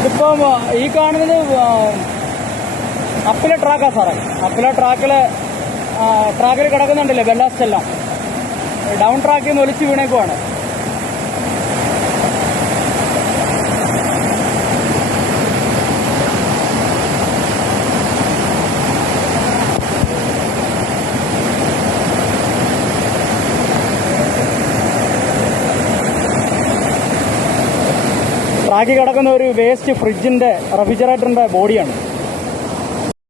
ഇതിപ്പം ഈ കാണുന്നത് അപ്പിലെ ട്രാക്കാ സാറേ. അപ്പിലെ ട്രാക്കിൽ ട്രാക്കിൽ കിടക്കുന്നുണ്ടല്ലേ ബെല്ലാസ്റ്റെല്ലാം ഡൗൺ ട്രാക്കിൽ നിന്ന് ഒലിച്ച് വീണേക്കുവാണ്. ട്രാക്കിൽ കിടക്കുന്ന ഒരു വേസ്റ്റ് ഫ്രിഡ്ജിന്റെ റെഫ്രിജറേറ്ററിന്റെ ബോഡിയാണ്